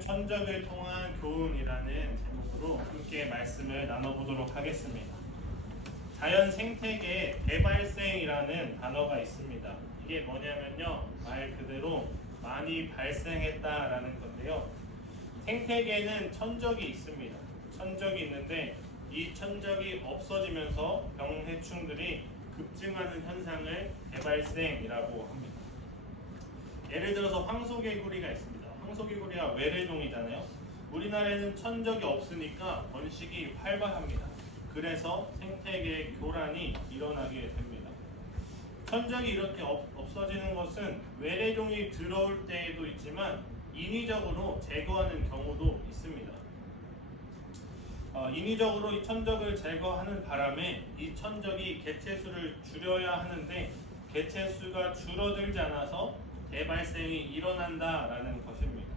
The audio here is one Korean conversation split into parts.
오늘은 천적을 통한 교훈이라는 제목으로 함께 말씀을 나눠보도록 하겠습니다. 자연 생태계에 대발생이라는 단어가 있습니다. 이게 뭐냐면요, 말 그대로 많이 발생했다라는 건데요. 생태계에는 천적이 있습니다. 천적이 있는데 이 천적이 없어지면서 병해충들이 급증하는 현상을 대발생이라고 합니다. 예를 들어서 황소개구리가 있습니다. 황소개구리가 외래종이잖아요. 우리나라에는 천적이 없으니까 번식이 활발합니다. 그래서 생태계의 교란이 일어나게 됩니다. 천적이 이렇게 없어지는 것은 외래종이 들어올 때에도 있지만 인위적으로 제거하는 경우도 있습니다. 인위적으로 이 천적을 제거하는 바람에 이 천적이 개체수를 줄여야 하는데 개체수가 줄어들지 않아서 대발생이 일어난다라는 것입니다.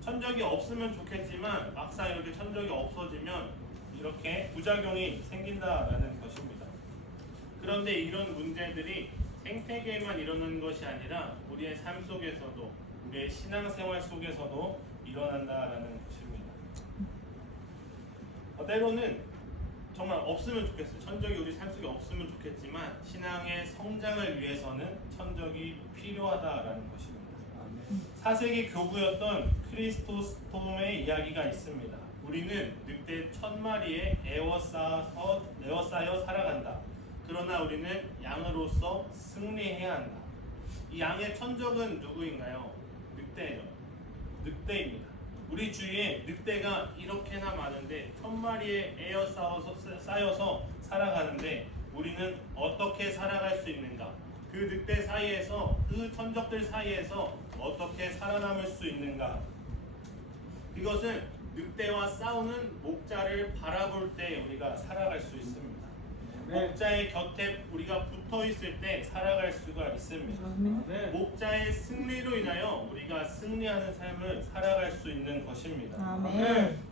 천적이 없으면 좋겠지만 막상 이렇게 천적이 없어지면 이렇게 부작용이 생긴다라는 것입니다. 그런데 이런 문제들이 생태계에만 일어나는 것이 아니라 우리의 삶 속에서도, 우리의 신앙생활 속에서도 일어난다라는 것입니다. 때로는 정말 없으면 좋겠어요. 천적이 우리 삶 속에 없으면 좋겠지만 신앙의 성장을 위해서는 천적이 필요하다라는 것입니다. 4세기 교부였던 크리스토스톰의 이야기가 있습니다. 우리는 늑대 1000마리에 에워싸여 살아간다. 그러나 우리는 양으로서 승리해야 한다. 이 양의 천적은 누구인가요? 늑대예요. 늑대입니다. 우리 주위에 늑대가 이렇게나 많은데 1000마리에 쌓여서 살아가는데 우리는 어떻게 살아갈 수 있는가? 그 늑대 사이에서, 그 천적들 사이에서 어떻게 살아남을 수 있는가? 이것은 늑대와 싸우는 목자를 바라볼 때 우리가 살아갈 수 있습니다. 목자의 곁에 우리가 붙어 있을 때 살아갈 수가 있습니다. 목자의 승리로 인하여 우리가 승리하는 삶을 살아갈 수 있는 것입니다.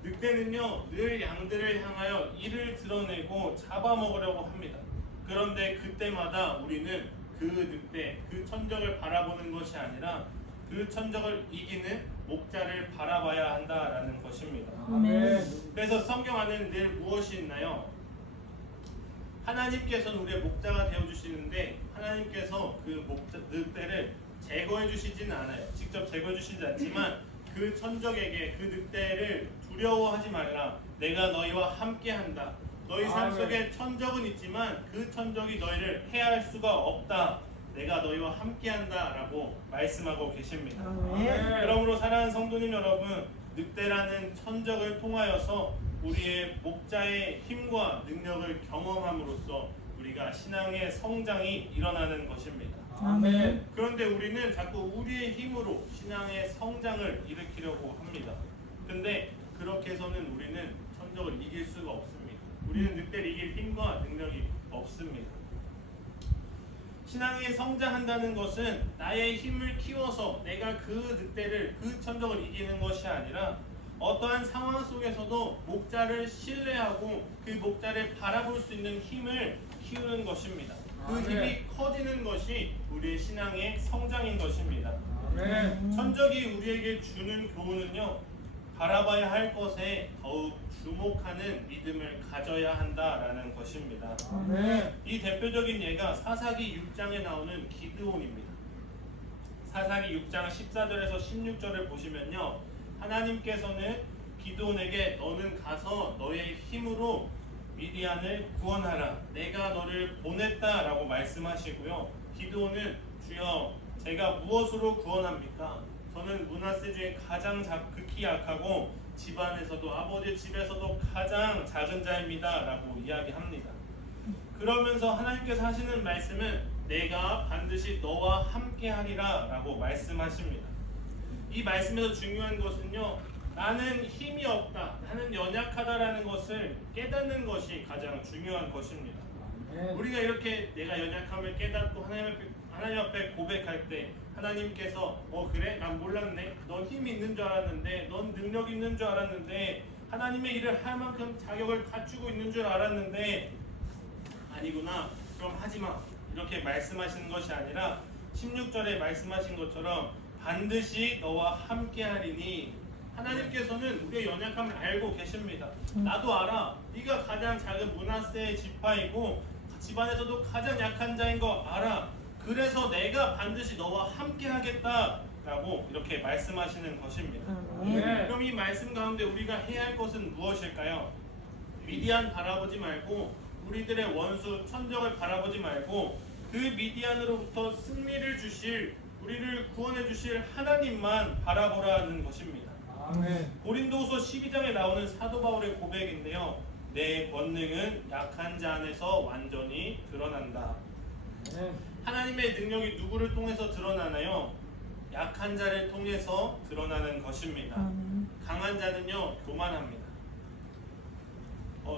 늑대는요, 늘 양들을 향하여 이를 드러내고 잡아먹으려고 합니다. 그런데 그때마다 우리는 그 늑대, 그 천적을 바라보는 것이 아니라 그 천적을 이기는 목자를 바라봐야 한다라는 것입니다. 그래서 성경 안에는 늘 무엇이 있나요? 하나님께서는 우리의 목자가 되어주시는데 하나님께서 그 늑대를 제거해 주시지는 않아요. 직접 제거해 주시지 않지만 그 천적에게 그 늑대를 두려워하지 말라. 내가 너희와 함께한다. 너희 삶 속에 천적은 있지만 그 천적이 너희를 해할 수가 없다. 내가 너희와 함께한다 라고 말씀하고 계십니다. 그러므로 사랑하는 성도님 여러분, 늑대라는 천적을 통하여서 우리의 목자의 힘과 능력을 경험함으로써 우리가 신앙의 성장이 일어나는 것입니다. 그런데 우리는 자꾸 우리의 힘으로 신앙의 성장을 일으키려고 합니다. 근데 그렇게 해서는 우리는 천적을 이길 수가 없습니다. 우리는 늑대를 이길 힘과 능력이 없습니다. 신앙이 성장한다는 것은 나의 힘을 키워서 내가 그 늑대를, 그 천적을 이기는 것이 아니라 어떠한 상황 속에서도 목자를 신뢰하고 그 목자를 바라볼 수 있는 힘을 키우는 것입니다. 그 힘이 커지는 것이 우리의 신앙의 성장인 것입니다. 천적이 우리에게 주는 교훈은요, 바라봐야 할 것에 더욱 주목하는 믿음을 가져야 한다라는 것입니다. 이 대표적인 예가 사사기 6장에 나오는 기드온입니다. 사사기 6장 14절에서 16절을 보시면요, 하나님께서는 기드온에게 너는 가서 너의 힘으로 미디안을 구원하라. 내가 너를 보냈다라고 말씀하시고요. 기드온은 주여 제가 무엇으로 구원합니까? 저는 므낫세 중에 가장 극히 약하고 집안에서도 아버지 집에서도 가장 작은 자입니다 라고 이야기합니다. 그러면서 하나님께서 하시는 말씀은 내가 반드시 너와 함께 하리라 라고 말씀하십니다. 이 말씀에서 중요한 것은요, 나는 힘이 없다, 나는 연약하다라는 것을 깨닫는 것이 가장 중요한 것입니다. 우리가 이렇게 내가 연약함을 깨닫고 하나님 앞에 고백할 때 하나님께서 그래? 난 몰랐네. 넌 힘이 있는 줄 알았는데, 넌 능력 있는 줄 알았는데, 하나님의 일을 할 만큼 자격을 갖추고 있는 줄 알았는데 아니구나. 그럼 하지마. 이렇게 말씀하시는 것이 아니라 16절에 말씀하신 것처럼 반드시 너와 함께 하리니 하나님께서는 우리의 연약함을 알고 계십니다. 나도 알아. 네가 가장 작은 므낫세의 지파이고 집안에서도 가장 약한 자인 거 알아. 그래서 내가 반드시 너와 함께 하겠다라고 이렇게 말씀하시는 것입니다. 그럼 이 말씀 가운데 우리가 해야 할 것은 무엇일까요? 미디안 바라보지 말고 우리들의 원수 천적을 바라보지 말고 그 미디안으로부터 승리를 주실 우리를 구원해 주실 하나님만 바라보라는 것입니다. 고린도후서 12장에 나오는 사도 바울의 고백인데요. 내 권능은 약한 자 안에서 완전히 드러난다. 하나님의 능력이 누구를 통해서 드러나나요? 약한 자를 통해서 드러나는 것입니다. 강한 자는요 교만합니다.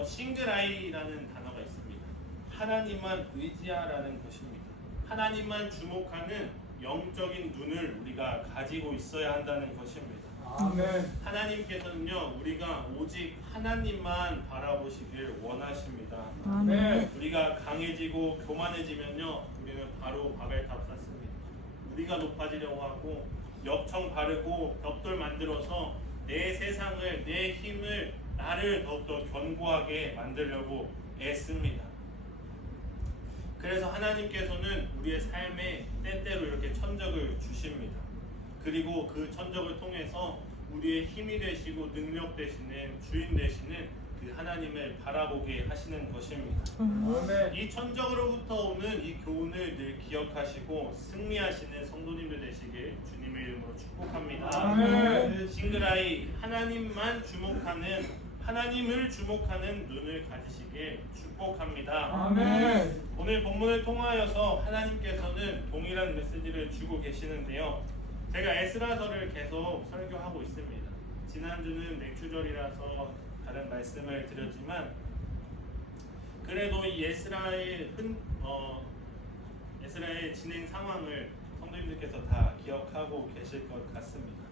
싱글아이라는 단어가 있습니다. 하나님만 의지하라는 것입니다. 하나님만 주목하는 영적인 눈을 우리가 가지고 있어야 한다는 것입니다. 하나님께서는요 우리가 오직 하나님만 바라보시길 원하십니다. 우리가 강해지고 교만해지면요 우리는 바로 바벨탑 쌓습니다. 우리가 높아지려고 하고 역청 바르고 벽돌 만들어서 내 세상을 내 힘을 나를 더욱더 견고하게 만들려고 애씁니다. 그래서 하나님께서는 우리의 삶에 때때로 이렇게 천적을 주십니다. 그리고 그 천적을 통해서 우리의 힘이 되시고 능력 되시는 주인 되시는 그 하나님을 바라보게 하시는 것입니다. 이 천적으로부터 오는 이 교훈을 늘 기억하시고 승리하시는 성도님들 되시길 주님의 이름으로 축복합니다. 싱글아이 하나님만 주목하는 하나님을 주목하는 눈을 가지시길 축복합니다. 오늘 본문을 통하여서 하나님께서는 동일한 메시지를 주고 계시는데요. 제가 에스라서를 계속 설교하고 있습니다. 지난주는 맥주절이라서 다른 말씀을 드렸지만 그래도 이 에스라의 진행 상황을 성도님들께서 다 기억하고 계실 것 같습니다.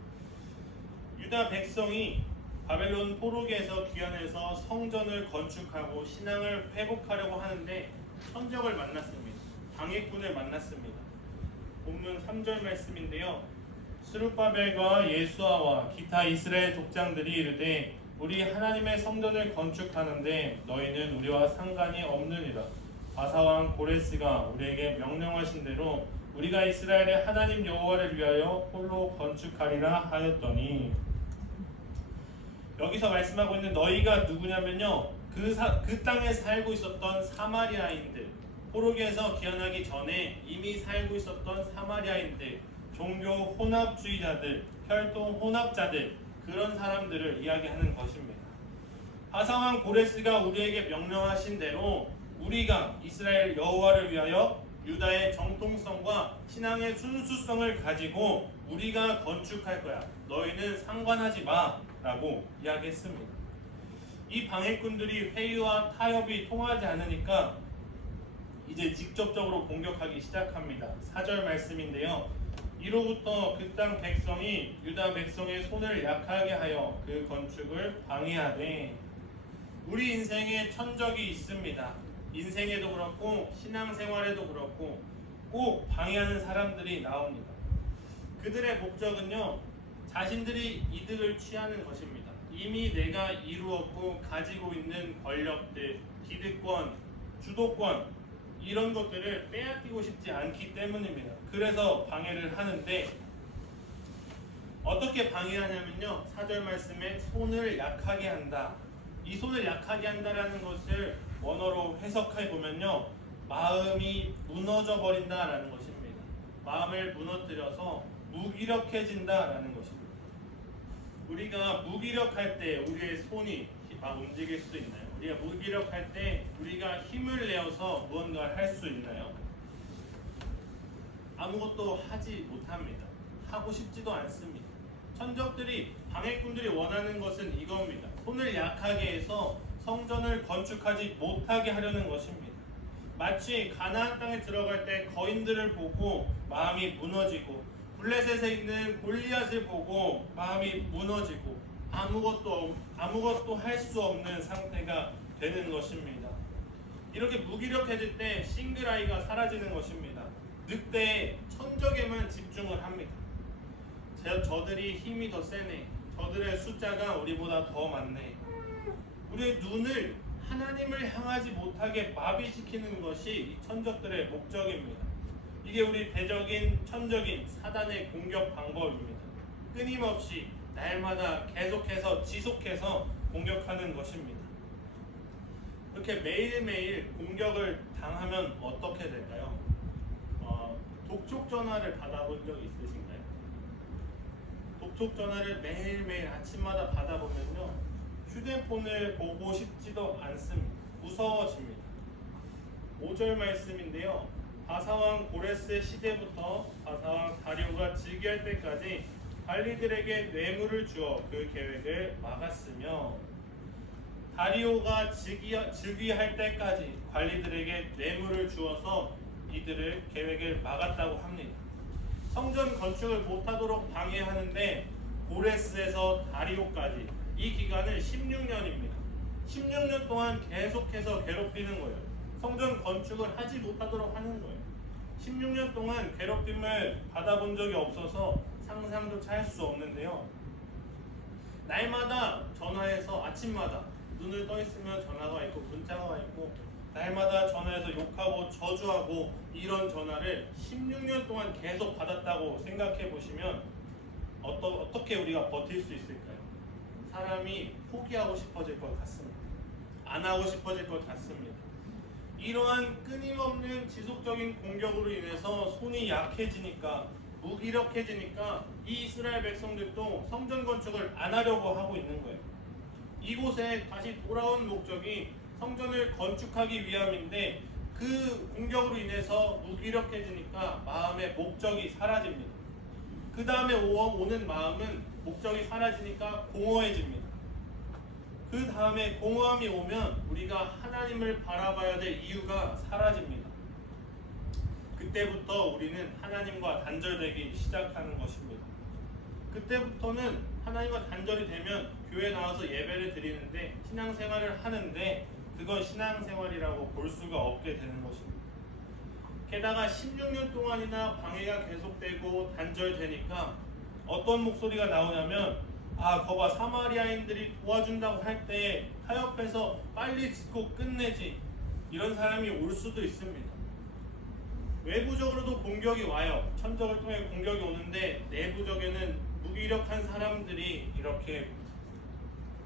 유다 백성이 바벨론 포로기에서 귀환해서 성전을 건축하고 신앙을 회복하려고 하는데 천적을 만났습니다. 방해꾼을 만났습니다. 본문 3절 말씀인데요. 스룹바벨과 예수아와 기타 이스라엘 족장들이 이르되 우리 하나님의 성전을 건축하는데 너희는 우리와 상관이 없느니라. 바사왕 고레스가 우리에게 명령하신 대로 우리가 이스라엘의 하나님 여호와를 위하여 홀로 건축하리라 하였더니 여기서 말씀하고 있는 너희가 누구냐면요 그 땅에 살고 있었던 사마리아인들, 포로기에서 귀환하기 전에 이미 살고 있었던 사마리아인들, 종교 혼합주의자들, 혈통 혼합자들, 그런 사람들을 이야기하는 것입니다. 바사왕 고레스가 우리에게 명령하신 대로 우리가 이스라엘 여호와를 위하여 유다의 정통성과 신앙의 순수성을 가지고 우리가 건축할 거야. 너희는 상관하지 마 라고 이야기했습니다. 이 방해꾼들이 회의와 타협이 통하지 않으니까 이제 직접적으로 공격하기 시작합니다. 4절 말씀인데요. 이로부터 그 땅 백성이 유다 백성의 손을 약하게 하여 그 건축을 방해하되 우리 인생에 천적이 있습니다. 인생에도 그렇고 신앙생활에도 그렇고 꼭 방해하는 사람들이 나옵니다. 그들의 목적은요 자신들이 이득을 취하는 것입니다. 이미 내가 이루었고 가지고 있는 권력들, 기득권, 주도권 이런 것들을 빼앗기고 싶지 않기 때문입니다. 그래서 방해를 하는데 어떻게 방해하냐면요 4절 말씀에 손을 약하게 한다. 이 손을 약하게 한다라는 것을 원어로 해석해 보면요 마음이 무너져 버린다라는 것입니다. 마음을 무너뜨려서 무기력해진다라는 것입니다. 우리가 무기력할 때 우리의 손이 막 움직일 수 있나요? 우리가 무기력할 때 우리가 힘을 내어서 무언가를 할 수 있나요? 아무것도 하지 못합니다. 하고 싶지도 않습니다. 천적들이 방해꾼들이 원하는 것은 이겁니다. 손을 약하게 해서 성전을 건축하지 못하게 하려는 것입니다. 마치 가나안 땅에 들어갈 때 거인들을 보고 마음이 무너지고 블레셋에 있는 골리앗을 보고 마음이 무너지고 아무것도 할 수 없는 상태가 되는 것입니다. 이렇게 무기력해질 때 싱글아이가 사라지는 것입니다. 늑대의 천적에만 집중을 합니다. 저들이 힘이 더 세네, 저들의 숫자가 우리보다 더 많네. 우리의 눈을 하나님을 향하지 못하게 마비시키는 것이 이 천적들의 목적입니다. 이게 우리 대적인 천적인 사단의 공격 방법입니다. 끊임없이 날마다 계속해서 지속해서 공격하는 것입니다. 이렇게 매일매일 공격을 당하면 어떻게 될까요? 독촉 전화를 받아본 적 있으신가요? 독촉 전화를 매일매일 아침마다 받아보면요, 휴대폰을 보고 싶지도 않습니다. 무서워집니다. 5절 말씀인데요, 바사왕 고레스 시대부터 바사왕 다리오가 즉위할 때까지 관리들에게 뇌물을 주어 그 계획을 막았으며, 다리오가 즉위할 때까지 관리들에게 뇌물을 주어서 이들을 계획을 막았다고 합니다. 성전 건축을 못하도록 방해하는데 고레스에서 다리오까지 이 기간은 16년입니다. 16년 동안 계속해서 괴롭히는 거예요. 성전 건축을 하지 못하도록 하는 거예요. 16년 동안 괴롭힘을 받아본 적이 없어서 상상조차 할 수 없는데요. 날마다 전화해서 아침마다 눈을 떠 있으면 전화가 있고 문자가 와 있고, 날마다 전화해서 욕하고 저주하고, 이런 전화를 16년 동안 계속 받았다고 생각해 보시면 어떻게 우리가 버틸 수 있을까요? 사람이 포기하고 싶어질 것 같습니다. 안 하고 싶어질 것 같습니다. 이러한 끊임없는 지속적인 공격으로 인해서 손이 약해지니까, 무기력해지니까 이 이스라엘 백성들도 성전 건축을 안 하려고 하고 있는 거예요. 이곳에 다시 돌아온 목적이 성전을 건축하기 위함인데, 그 공격으로 인해서 무기력해지니까 마음의 목적이 사라집니다. 그 다음에 오는 마음은 목적이 사라지니까 공허해집니다. 그 다음에 공허함이 오면 우리가 하나님을 바라봐야 될 이유가 사라집니다. 그때부터 우리는 하나님과 단절되기 시작하는 것입니다. 그때부터는 하나님과 단절이 되면 교회 나와서 예배를 드리는데, 신앙생활을 하는데, 그건 신앙생활이라고 볼 수가 없게 되는 것입니다. 게다가 16년 동안이나 방해가 계속되고 단절되니까 어떤 목소리가 나오냐면, 거봐, 사마리아인들이 도와준다고 할 때 타협해서 빨리 짓고 끝내지, 이런 사람이 올 수도 있습니다. 외부적으로도 공격이 와요. 천적을 통해 공격이 오는데, 내부적에는 무기력한 사람들이 이렇게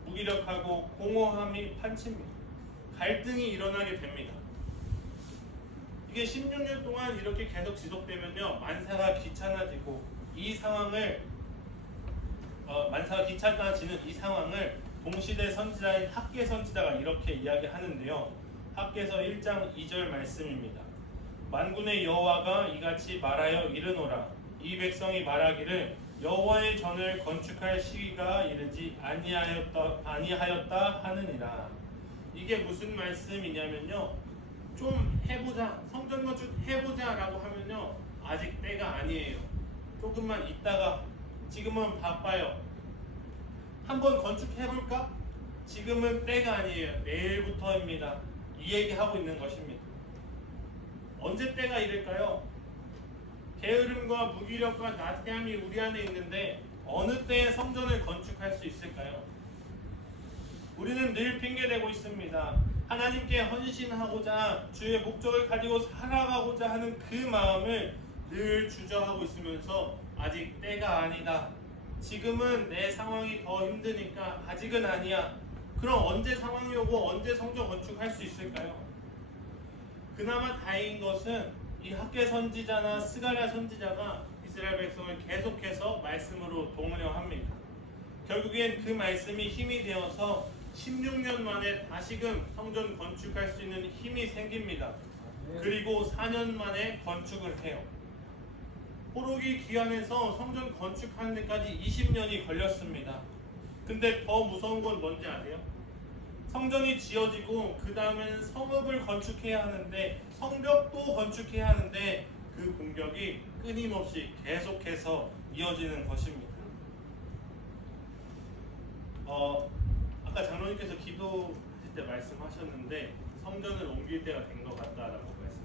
무기력하고 공허함이 판칩니다. 갈등이 일어나게 됩니다. 이게 16년 동안 이렇게 계속 지속되면요, 만사가 귀찮아지고, 이 상황을 만사가 귀찮아지는 이 상황을 동시대 선지자인 학개 선지자가 이렇게 이야기하는데요. 학개서 1장 2절 말씀입니다. 만군의 여호와가 이같이 말하여 이르노라. 이 백성이 말하기를 여호와의 전을 건축할 시기가 이르지 아니하였다 하느니라. 이게 무슨 말씀이냐면요, 좀 해보자, 성전 건축 해보자 라고 하면요, 아직 때가 아니에요. 조금만 있다가, 지금은 바빠요. 한번 건축해볼까? 지금은 때가 아니에요. 내일부터입니다. 이 얘기하고 있는 것입니다. 언제 때가 이럴까요? 게으름과 무기력과 나태함이 우리 안에 있는데, 어느 때에 성전을 건축할 수 있을까요? 우리는 늘 핑계대고 있습니다. 하나님께 헌신하고자, 주의 목적을 가지고 살아가고자 하는 그 마음을 늘 주저하고 있으면서, 아직 때가 아니다, 지금은 내 상황이 더 힘드니까 아직은 아니야. 그럼 언제 상황이 오고 언제 성전 건축할 수 있을까요? 그나마 다행인 것은 이 학개 선지자나 스가랴 선지자가 이스라엘 백성을 계속해서 말씀으로 동원합니다. 결국엔 그 말씀이 힘이 되어서 16년 만에 다시금 성전 건축할 수 있는 힘이 생깁니다. 그리고 4년 만에 건축을 해요. 포로기 기한에서 성전 건축하는 데까지 20년이 걸렸습니다. 근데 더 무서운 건 뭔지 아세요? 성전이 지어지고 그 다음에는 성읍을 건축해야 하는데, 성벽도 건축해야 하는데, 그 공격이 끊임없이 계속해서 이어지는 것입니다. 아까 장로님께서 기도하실 때 말씀하셨는데, 성전을 옮길 때가 된 것 같다라고 말씀하셨어요.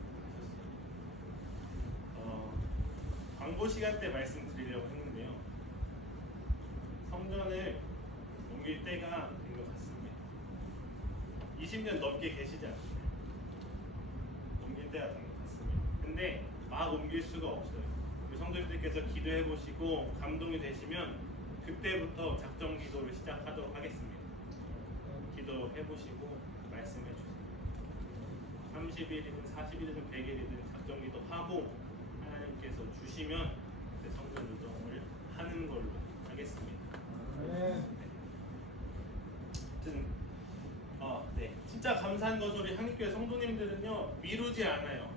광고 시간 때 말씀드리려고 했는데요, 성전을 옮길 때가 된 것 같습니다. 20년 넘게 계시지 않습니까? 옮길 때가 된 것 같습니다. 근데 막 옮길 수가 없어요. 우리 성도님들께서 기도해 보시고 감동이 되시면 그때부터 작정 기도를 시작하도록 하겠습니다. 기도해 보시고 말씀해 주세요. 30일이든 40일이든 100일이든 작정 기도하고 하나님께서 주시면 그때 성전 운동을 하는 걸로 하겠습니다. 네. 네. 진짜 감사한 것은 우리 한국교회 성도님들은요 미루지 않아요.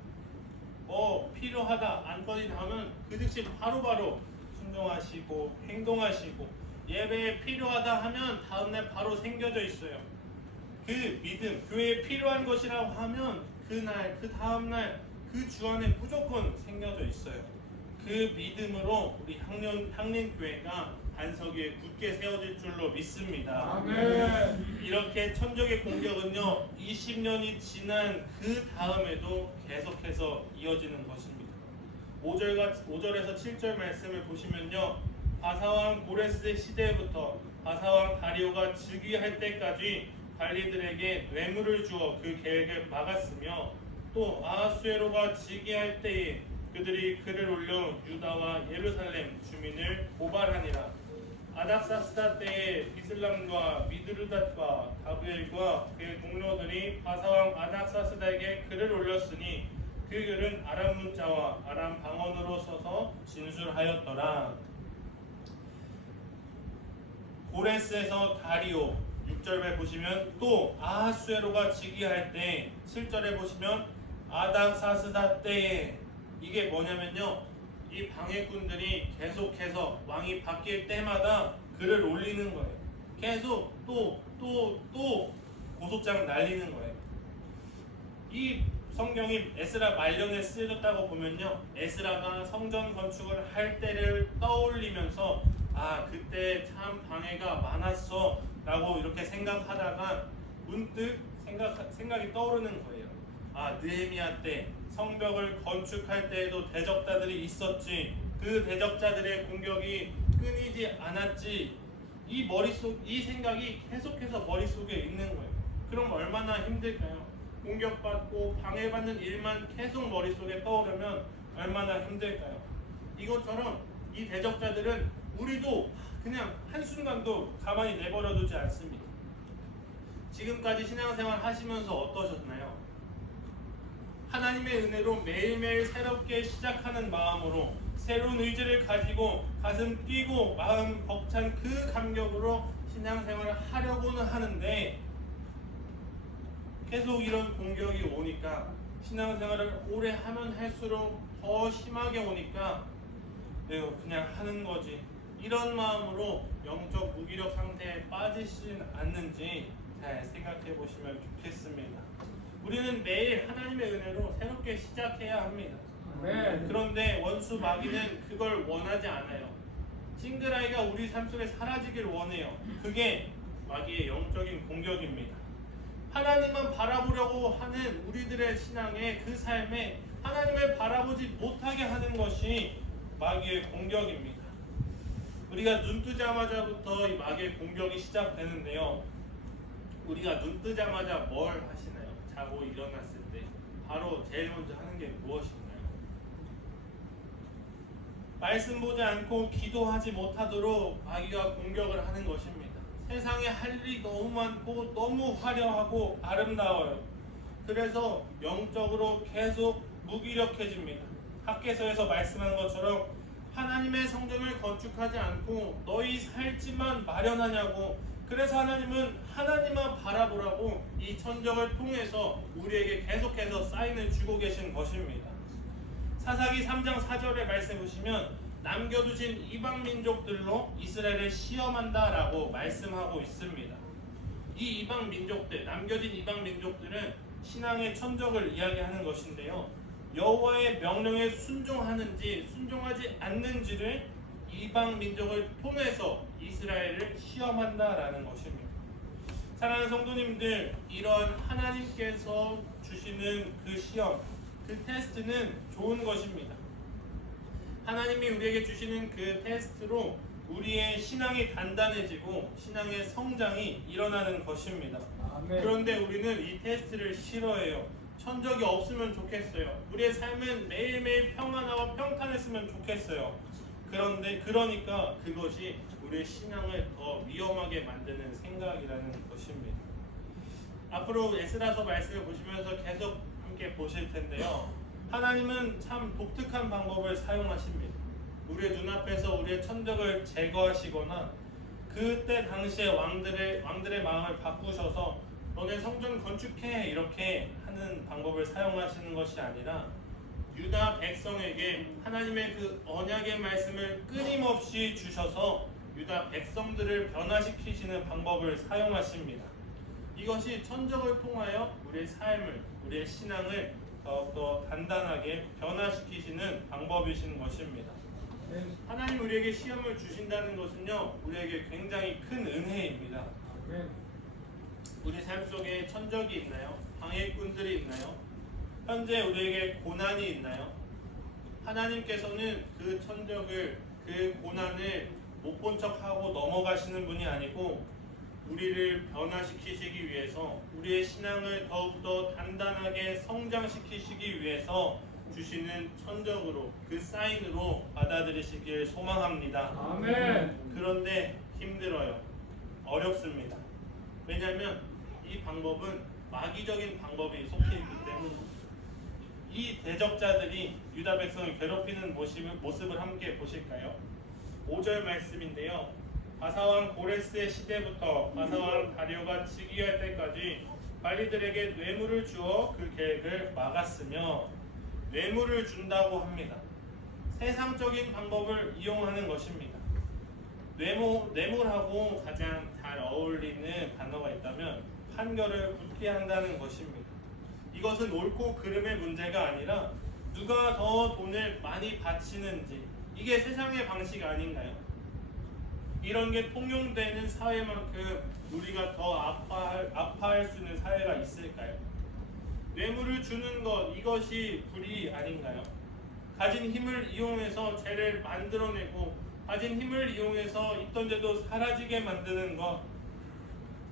필요하다 안건이 나오면 그 즉시 바로바로 순종하시고 행동하시고 예배에 필요하다 하면 다음날 바로 생겨져 있어요. 그 믿음, 교회에 필요한 것이라고 하면 그날, 그 다음날, 그 주 안에 무조건 생겨져 있어요. 그 믿음으로 우리 향림교회가 반석 위에 굳게 세워질 줄로 믿습니다. 아멘. 이렇게 천적의 공격은요 20년이 지난 그 다음에도 계속해서 이어지는 것입니다. 5절에서 7절 말씀을 보시면요 바사왕 고레스 시대부터 바사왕 다리오가 즉위할 때까지 관리들에게 뇌물을 주어 그 계획을 막았으며 또 아하수에로가 즉위할 때에 그들이 글을 올려 유다와 예루살렘 주민을 고발하니라. 아닥사스다 때에 비슬람과 미드르닷과 다브엘과 그의 동료들이 바사왕 아닥사스다에게 글을 올렸으니 그 글은 아람 문자와 아람 방언으로 써서 진술하였더라. 고레스에서 다리오 6절에 보시면 또 아하수에로가 즉위할 때 7절에 보시면 아닥사스다 때에 이게 뭐냐면요 이 방해꾼들이 계속해서 왕이 바뀔 때마다 글을 올리는 거예요. 계속 또 고소장 날리는 거예요. 이 성경이 에스라 말년에 쓰여졌다고 보면요 에스라가 성전 건축을 할 때를 떠올리면서 그때 참 방해가 많았어 라고 이렇게 생각하다가 문득 생각이 떠오르는 거예요. 느헤미야 때 성벽을 건축할 때에도 대적자들이 있었지. 그 대적자들의 공격이 끊이지 않았지. 이 생각이 계속해서 머릿속에 있는 거예요. 그럼 얼마나 힘들까요? 공격받고 방해받는 일만 계속 머릿속에 떠오르면 얼마나 힘들까요? 이것처럼 이 대적자들은 우리도 그냥 한순간도 가만히 내버려두지 않습니다. 지금까지 신앙생활 하시면서 어떠셨나요? 하나님의 은혜로 매일매일 새롭게 시작하는 마음으로 새로운 의지를 가지고 가슴 뛰고 마음 벅찬 그 감격으로 신앙생활을 하려고는 하는데 계속 이런 공격이 오니까 신앙생활을 오래 하면 할수록 더 심하게 오니까 내가 그냥 하는 거지 이런 마음으로 영적 무기력 상태에 빠지진 않는지 잘 생각해 보시면 좋겠습니다. 우리는 매일 하나님의 은혜로 새롭게 시작해야 합니다. 그런데 원수 마귀는 그걸 원하지 않아요. 싱글아이가 우리 삶 속에 사라지길 원해요. 그게 마귀의 영적인 공격입니다. 하나님만 바라보려고 하는 우리들의 신앙의 그 삶에 하나님을 바라보지 못하게 하는 것이 마귀의 공격입니다. 우리가 눈 뜨자마자부터 이 마귀의 공격이 시작되는데요. 우리가 눈 뜨자마자 뭘 하시나요? 자고 일어났을 때 바로 제일 먼저 하는 게 무엇인가요? 말씀 보지 않고 기도하지 못하도록 마귀가 공격을 하는 것입니다. 세상에 할 일이 너무 많고 너무 화려하고 아름다워요. 그래서 영적으로 계속 무기력해집니다. 학개서에서 말씀한 것처럼 하나님의 성전을 건축하지 않고 너희 살지만 마련하냐고. 그래서 하나님은 하나님만 바라보라고 이 천적을 통해서 우리에게 계속해서 사인을 주고 계신 것입니다. 사사기 3장 4절의 말씀 보시면 남겨두신 이방 민족들로 이스라엘을 시험한다라고 말씀하고 있습니다. 이 이방 민족들, 남겨진 이방 민족들은 신앙의 천적을 이야기하는 것인데요. 여호와의 명령에 순종하는지 순종하지 않는지를 이방 민족을 통해서 이스라엘을 시험한다라는 것입니다. 사랑하는 성도님들, 이런 하나님께서 주시는 그 시험, 그 테스트는 좋은 것입니다. 하나님이 우리에게 주시는 그 테스트로 우리의 신앙이 단단해지고 신앙의 성장이 일어나는 것입니다. 아멘. 그런데 우리는 이 테스트를 싫어해요. 천적이 없으면 좋겠어요. 우리의 삶은 매일매일 평안하고 평탄했으면 좋겠어요. 그러니까 그것이 우리의 신앙을 더 위험하게 만드는 생각이라는 것입니다. 앞으로 에스라서 말씀을 보시면서 계속 함께 보실 텐데요. 하나님은 참 독특한 방법을 사용하십니다. 우리의 눈앞에서 우리의 천적을 제거하시거나 그때 당시에 왕들의 마음을 바꾸셔서 너네 성전 건축해 이렇게 하는 방법을 사용하시는 것이 아니라 유다 백성에게 하나님의 그 언약의 말씀을 끊임없이 주셔서 유다 백성들을 변화시키시는 방법을 사용하십니다. 이것이 천적을 통하여 우리의 삶을, 우리의 신앙을 더욱더 단단하게 변화시키시는 방법이신 것입니다. 하나님 우리에게 시험을 주신다는 것은요, 우리에게 굉장히 큰 은혜입니다. 우리 삶 속에 천적이 있나요? 방해꾼들이 있나요? 현재 우리에게 고난이 있나요? 하나님께서는 그 천적을, 그 고난을 못 본 척하고 넘어가시는 분이 아니고 우리를 변화시키시기 위해서, 우리의 신앙을 더욱더 단단하게 성장시키시기 위해서 주시는 천적으로, 그 사인으로 받아들이시길 소망합니다. 아멘. 그런데 힘들어요. 어렵습니다. 왜냐하면 이 방법은 마귀적인 방법이 속해 있기 때문입니다. 이 대적자들이 유다 백성을 괴롭히는 모습을 함께 보실까요? 5절 말씀인데요. 바사왕 고레스의 시대부터 바사왕 다리오가 즉위할 때까지 관리들에게 뇌물을 주어 그 계획을 막았으며, 뇌물을 준다고 합니다. 세상적인 방법을 이용하는 것입니다. 뇌물하고 가장 잘 어울리는 단어가 있다면 판결을 굳게 한다는 것입니다. 이것은 옳고 그름의 문제가 아니라 누가 더 돈을 많이 바치는지, 이게 세상의 방식 아닌가요? 이런 게 통용되는 사회만큼 우리가 더 아파할 수 있는 사회가 있을까요? 뇌물을 주는 것, 이것이 불의 아닌가요? 가진 힘을 이용해서 죄를 만들어내고 가진 힘을 이용해서 있던 죄도 사라지게 만드는 것,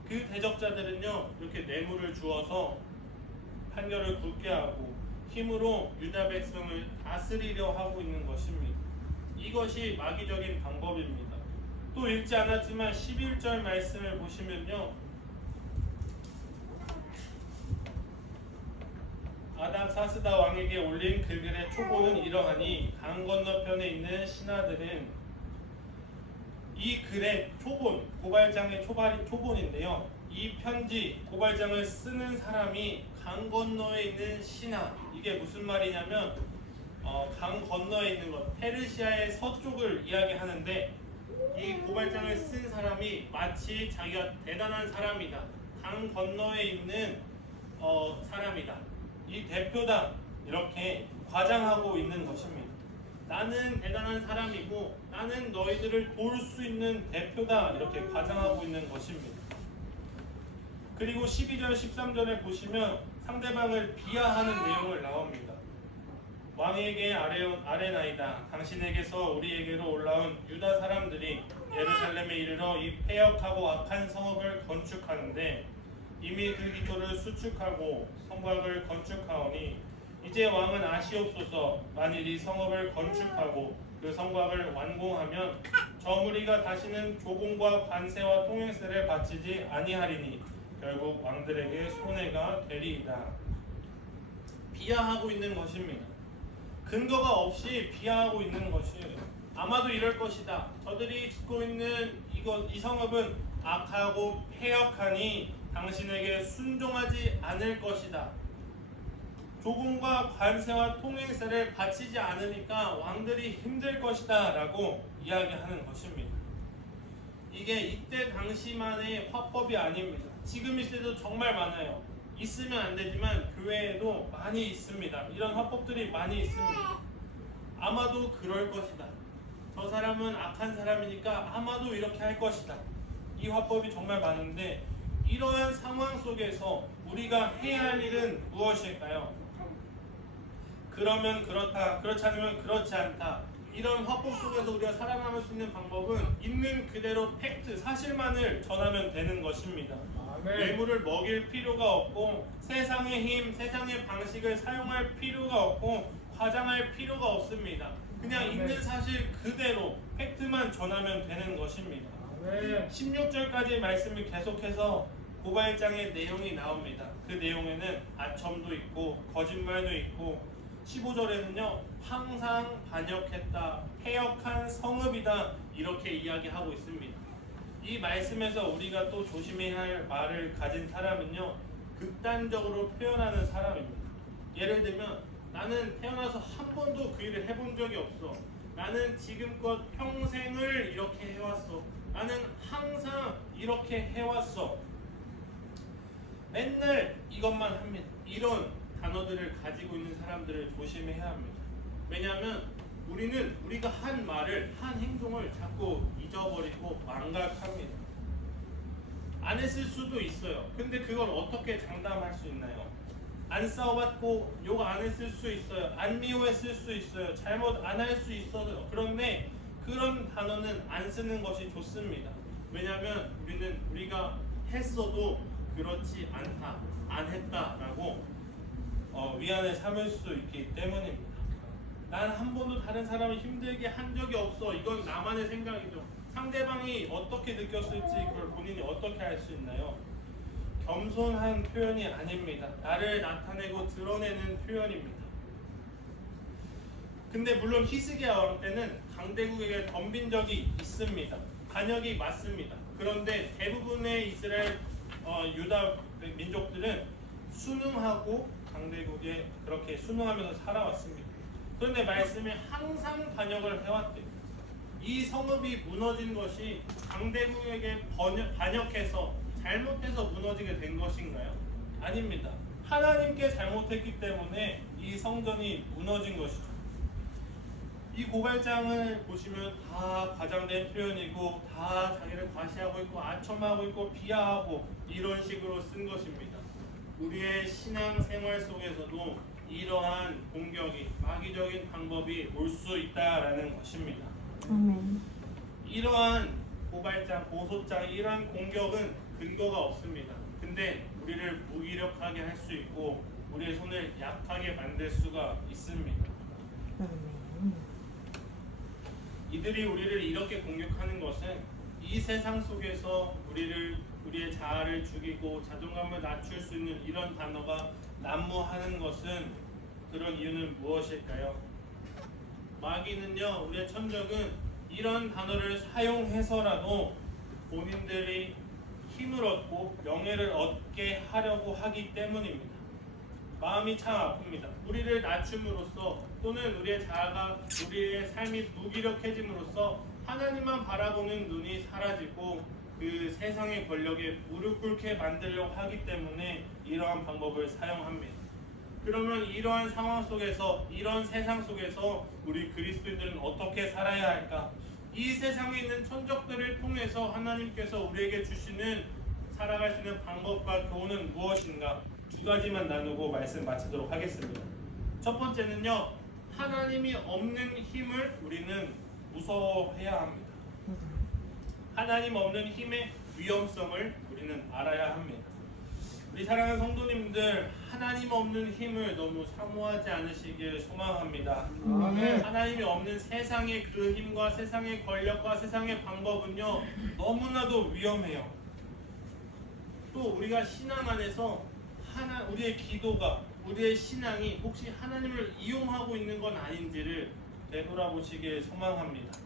그 대적자들은요, 이렇게 뇌물을 주어서 판결을 굳게 하고 힘으로 유다 백성을 다스리려 하고 있는 것입니다. 이것이 마귀적인 방법입니다. 또 읽지 않았지만 11절 말씀을 보시면요, 아닥사스다 왕에게 올린 그 글의 초본은 이러하니, 강 건너편에 있는 신하들은, 이 글의 초본, 고발장의 초본인데요, 이 편지, 고발장을 쓰는 사람이 강 건너에 있는 신하, 이게 무슨 말이냐면 강 건너에 있는 것, 페르시아의 서쪽을 이야기하는데, 이 고발장을 쓴 사람이 마치 자기가 대단한 사람이다, 강 건너에 있는 사람이다, 이 대표다, 이렇게 과장하고 있는 것입니다. 나는 대단한 사람이고 나는 너희들을 도울 수 있는 대표다, 이렇게 과장하고 있는 것입니다. 그리고 12절 13절에 보시면 상대방을 비하하는 내용을 나옵니다. 왕에게 아뢰나이다. 당신에게서 우리에게로 올라온 유다 사람들이 예루살렘에 이르러 이 패역하고 악한 성읍을 건축하는데 이미 그 기초를 수축하고 성곽을 건축하오니 이제 왕은 아시옵소서. 만일 이 성읍을 건축하고 그 성곽을 완공하면 저 무리가 다시는 조공과 관세와 통행세를 바치지 아니하리니 결국 왕들에게 손해가 되리이다. 비하하고 있는 것입니다. 근거가 없이 비하하고 있는 것이, 아마도 이럴 것이다. 저들이 짓고 있는 이 성읍은 악하고 패역하니 당신에게 순종하지 않을 것이다. 조공과 관세와 통행세를 바치지 않으니까 왕들이 힘들 것이다 라고 이야기하는 것입니다. 이게 이때 당시만의 화법이 아닙니다. 지금 이 시대도 정말 많아요. 있으면 안 되지만 교회에도 많이 있습니다. 이런 화법들이 많이 있습니다. 아마도 그럴 것이다. 저 사람은 악한 사람이니까 아마도 이렇게 할 것이다. 이 화법이 정말 많은데, 이러한 상황 속에서 우리가 해야 할 일은 무엇일까요? 그러면 그렇다, 그렇지 않으면 그렇지 않다, 이런 화법 속에서 우리가 살아남을 수 있는 방법은 있는 그대로 팩트, 사실만을 전하면 되는 것입니다. 뇌물을 먹일 필요가 없고 세상의 힘, 세상의 방식을 사용할 필요가 없고 과장할 필요가 없습니다. 그냥 있는 사실 그대로 팩트만 전하면 되는 것입니다. 16절까지 말씀이 계속해서 고발장의 내용이 나옵니다. 그 내용에는 아첨도 있고 거짓말도 있고 15절에는요 항상 반역했다, 패역한 성읍이다 이렇게 이야기하고 있습니다. 이 말씀에서 우리가 또 조심해야 할 말을 가진 사람은요 극단적으로 표현하는 사람입니다. 예를 들면 나는 태어나서 한 번도 그 일을 해본 적이 없어. 나는 지금껏 평생을 이렇게 해왔어. 나는 항상 이렇게 해왔어. 맨날 이것만 합니다. 이런 단어들을 가지고 있는 사람들을 조심해야 합니다. 왜냐하면 우리가 한 말을, 한 행동을 자꾸 잊어버리고 망각합니다. 안 했을 수도 있어요. 근데 그걸 어떻게 장담할 수 있나요? 안 싸워봤고 욕 안 했을 수 있어요. 안 미워했을 수 있어요. 잘못 안 할 수 있어요. 그런데 그런 단어는 안 쓰는 것이 좋습니다. 왜냐하면 우리가 했어도 그렇지 않다, 안 했다라고 위안을 삼을 수 있기 때문입니다. 난 한 번도 다른 사람을 힘들게 한 적이 없어. 이건 나만의 생각이죠. 상대방이 어떻게 느꼈을지 그걸 본인이 어떻게 알 수 있나요? 겸손한 표현이 아닙니다. 나를 나타내고 드러내는 표현입니다. 근데 물론 히스기야 왕 때는 강대국에게 덤빈 적이 있습니다. 반역이 맞습니다. 그런데 대부분의 이스라엘 유다 민족들은 순응하고 강대국에 그렇게 순응하면서 살아왔습니다. 그런데 말씀에 항상 반역을 해왔대요. 이 성읍이 무너진 것이 강대국에게 반역해서 잘못해서 무너지게 된 것인가요? 아닙니다. 하나님께 잘못했기 때문에 이 성전이 무너진 것이죠. 이 고발장을 보시면 다 과장된 표현이고 다 자기를 과시하고 있고 아첨하고 있고 비하하고 이런 식으로 쓴 것입니다. 우리의 신앙생활 속에서도 이러한 공격이 마귀적인 방법이 올 수 있다라는 것입니다. 이러한 고발장, 고소장, 이러한 공격은 근거가 없습니다. 근데 우리를 무기력하게 할 수 있고 우리의 손을 약하게 만들 수가 있습니다. 이들이 우리를 이렇게 공격하는 것은 이 세상 속에서 우리의 자아를 죽이고 자존감을 낮출 수 있는 이런 단어가 난무하는 것은 그런 이유는 무엇일까요? 마귀는요, 우리의 천적은 이런 단어를 사용해서라도 본인들이 힘을 얻고 명예를 얻게 하려고 하기 때문입니다. 마음이 참 아픕니다. 우리를 낮춤으로써 또는 우리의 자아가 우리의 삶이 무기력해짐으로써 하나님만 바라보는 눈이 사라지고 그 세상의 권력에 무릎 꿇게 만들려고 하기 때문에 이러한 방법을 사용합니다. 그러면 이러한 상황 속에서, 이런 세상 속에서 우리 그리스도인들은 어떻게 살아야 할까? 이 세상에 있는 천적들을 통해서 하나님께서 우리에게 주시는 살아갈 수 있는 방법과 교훈은 무엇인가? 두 가지만 나누고 말씀 마치도록 하겠습니다. 첫 번째는요, 하나님이 없는 힘을 우리는 무서워해야 합니다. 하나님 없는 힘의 위험성을 우리는 알아야 합니다. 우리 사랑하는 성도님들, 하나님 없는 힘을 너무 사모하지 않으시길 소망합니다. 하나님이 없는 세상의 그 힘과 세상의 권력과 세상의 방법은요, 너무나도 위험해요. 또 우리가 신앙 안에서 우리의 기도가, 우리의 신앙이 혹시 하나님을 이용하고 있는 건 아닌지를 되돌아보시길 소망합니다.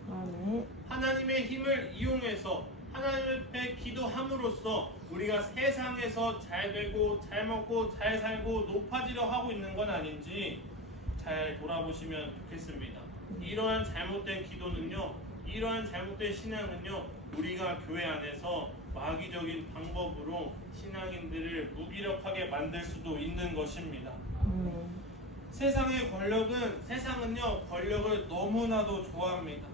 하나님의 힘을 이용해서 하나님 앞에 기도함으로써 우리가 세상에서 잘 되고 잘 먹고 잘 살고 높아지려 하고 있는 건 아닌지 잘 돌아보시면 좋겠습니다. 이러한 잘못된 기도는요, 이러한 잘못된 신앙은요, 우리가 교회 안에서 마귀적인 방법으로 신앙인들을 무기력하게 만들 수도 있는 것입니다. 세상은요, 권력을 너무나도 좋아합니다.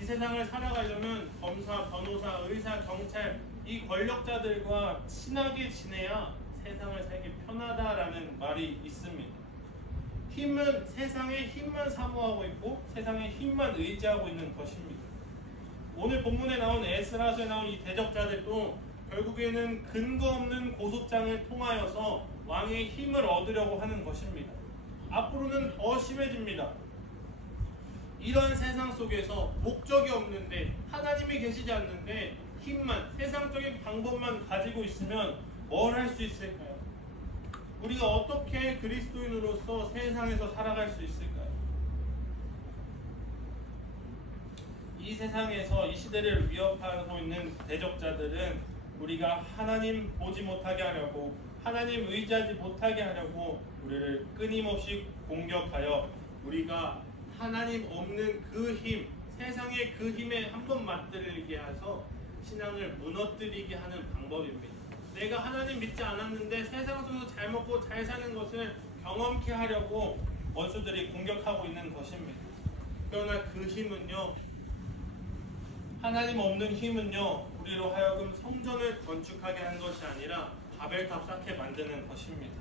이 세상을 살아가려면 검사, 변호사, 의사, 경찰, 이 권력자들과 친하게 지내야 세상을 살기 편하다라는 말이 있습니다. 힘은 세상의 힘만 사모하고 있고 세상의 힘만 의지하고 있는 것입니다. 오늘 본문에 나온 에스라서에 나온 이 대적자들도 결국에는 근거 없는 고소장을 통하여서 왕의 힘을 얻으려고 하는 것입니다. 앞으로는 더 심해집니다. 이런 세상 속에서 목적이 없는데 하나님이 계시지 않는데 힘만, 세상적인 방법만 가지고 있으면 뭘 할 수 있을까요? 우리가 어떻게 그리스도인으로서 세상에서 살아갈 수 있을까요? 이 세상에서 이 시대를 위협하고 있는 대적자들은 우리가 하나님 보지 못하게 하려고, 하나님 의지하지 못하게 하려고 우리를 끊임없이 공격하여 우리가 하나님 없는 그 힘, 세상의 그 힘에 한번 맞들게 해서 신앙을 무너뜨리게 하는 방법입니다. 내가 하나님 믿지 않았는데 세상 속에서 잘 먹고 잘 사는 것을 경험케 하려고 원수들이 공격하고 있는 것입니다. 그러나 그 힘은요, 하나님 없는 힘은요, 우리로 하여금 성전을 건축하게 한 것이 아니라 바벨탑 쌓게 만드는 것입니다.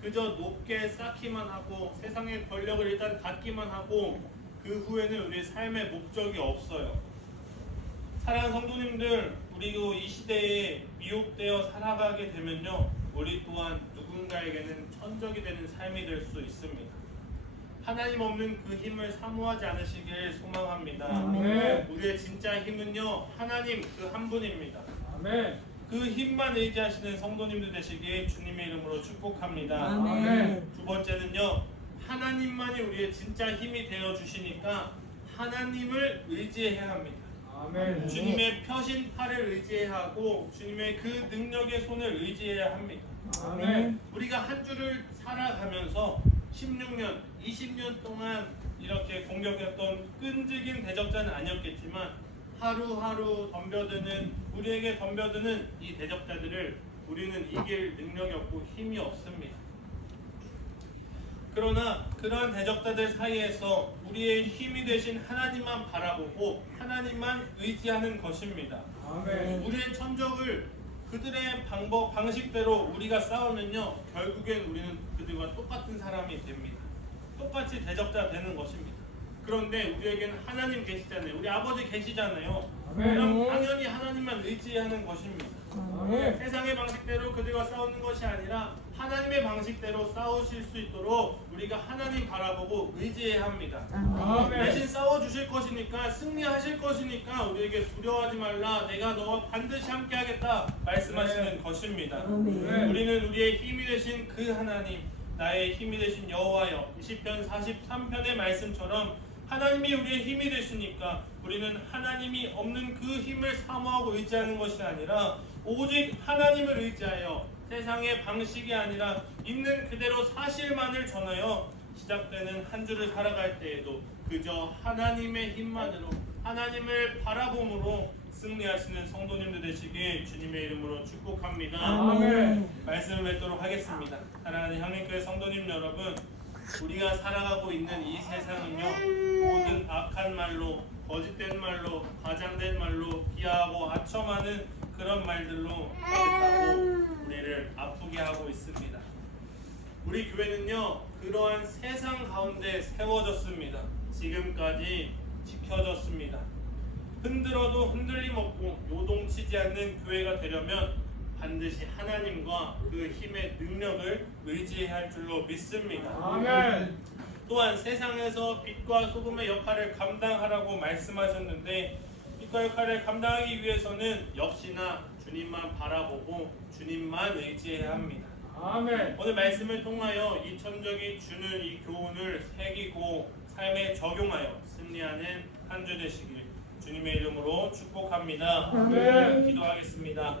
그저 높게 쌓기만 하고 세상의 권력을 일단 갖기만 하고 그 후에는 우리의 삶의 목적이 없어요. 사랑하는 성도님들, 우리도 이 시대에 미혹되어 살아가게 되면요, 우리 또한 누군가에게는 천적이 되는 삶이 될 수 있습니다. 하나님 없는 그 힘을 사모하지 않으시길 소망합니다. 아멘. 우리의 진짜 힘은요, 하나님 그 한 분입니다. 아멘. 그 힘만 의지하시는 성도님들 되시길 주님의 이름으로 축복합니다. 아멘. 두 번째는요, 하나님만이 우리의 진짜 힘이 되어 주시니까 하나님을 의지해야 합니다. 아멘. 주님의 펴신 팔을 의지해야 하고 주님의 그 능력의 손을 의지해야 합니다. 아멘. 우리가 한 주를 살아가면서 16년, 20년 동안 이렇게 공격했던 끈질긴 대적자는 아니었겠지만 하루하루 우리에게 덤벼드는 이 대적자들을 우리는 이길 능력이 없고 힘이 없습니다. 그러나 그러한 대적자들 사이에서 우리의 힘이 되신 하나님만 바라보고 하나님만 의지하는 것입니다. 아멘. 우리의 천적을 그들의 방식대로 우리가 싸우면요, 결국엔 우리는 그들과 똑같은 사람이 됩니다. 똑같이 대적자 되는 것입니다. 그런데 우리에게는 하나님 계시잖아요. 우리 아버지 계시잖아요. 아멘. 그럼 당연히 하나님만 의지하는 것입니다. 아멘. 세상의 방식대로 그들과 싸우는 것이 아니라 하나님의 방식대로 싸우실 수 있도록 우리가 하나님 바라보고 의지해야 합니다. 아멘. 대신 싸워주실 것이니까, 승리하실 것이니까 우리에게 두려워하지 말라, 내가 너와 반드시 함께하겠다 말씀하시는 것입니다. 아멘. 우리는 우리의 힘이 되신 그 하나님, 나의 힘이 되신 여호와여, 시편 43편의 말씀처럼 하나님이 우리의 힘이 되시니까 우리는 하나님이 없는 그 힘을 사모하고 의지하는 것이 아니라 오직 하나님을 의지하여 세상의 방식이 아니라 있는 그대로 사실만을 전하여 시작되는 한 주를 살아갈 때에도 그저 하나님의 힘만으로, 하나님을 바라봄으로 승리하시는 성도님들 되시길 주님의 이름으로 축복합니다. 아멘. 말씀을 맺도록 하겠습니다. 사랑하는 향림교회 성도님 여러분, 우리가 살아가고 있는 이 세상은요, 모든 악한 말로, 거짓된 말로, 과장된 말로, 비하하고 아첨하는 그런 말들로 가득하고 우리를 아프게 하고 있습니다. 우리 교회는요, 그러한 세상 가운데 세워졌습니다. 지금까지 지켜졌습니다. 흔들어도 흔들림 없고 요동치지 않는 교회가 되려면 반드시 하나님과 그 힘의 능력을 의지해야 할 줄로 믿습니다. 아멘. 또한 세상에서 빛과 소금의 역할을 감당하라고 말씀하셨는데, 빛과 역할을 감당하기 위해서는 역시나 주님만 바라보고 주님만 의지해야 합니다. 아멘. 오늘 말씀을 통하여 이 천적이 주는 이 교훈을 새기고 삶에 적용하여 승리하는 한 주 되시길 주님의 이름으로 축복합니다. 아멘. 기도하겠습니다.